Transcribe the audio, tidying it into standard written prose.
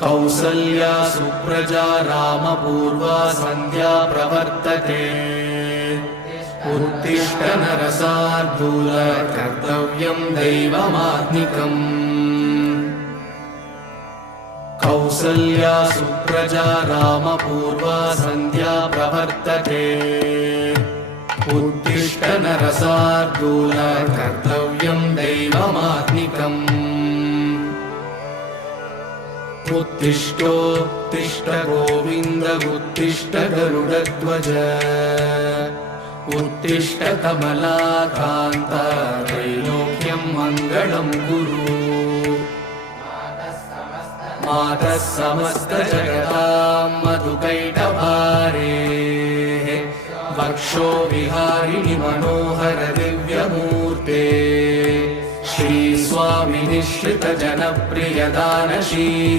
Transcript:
कौसल्या सुप्रजा रामपूर्वा सन्ध्या प्रवर्तते उत्तिष्ठ नरशार्दूल कर्तव्यं दैवमात्मिकम् कौसल्या सुप्रजा रामपूर्वा सन्ध्या प्रवर्तते उत्तिष्ठ नरशार्दूल कर्तव्यं दैवमात्मिकम् उत्तिष्ठोत्तिष्ठ गोविन्द उत्तिष्ठ गरुडध्वज उत्तिष्ठ कमलाकान्त त्रैलोक्यं मङ्गलं कुरु मातः समस्त जगतां मधुकैटभारेः वक्षो विहारिणि मनोहर दिव्यमूर्ते श्री स्वामी निश्रित जनप्रिय दानशील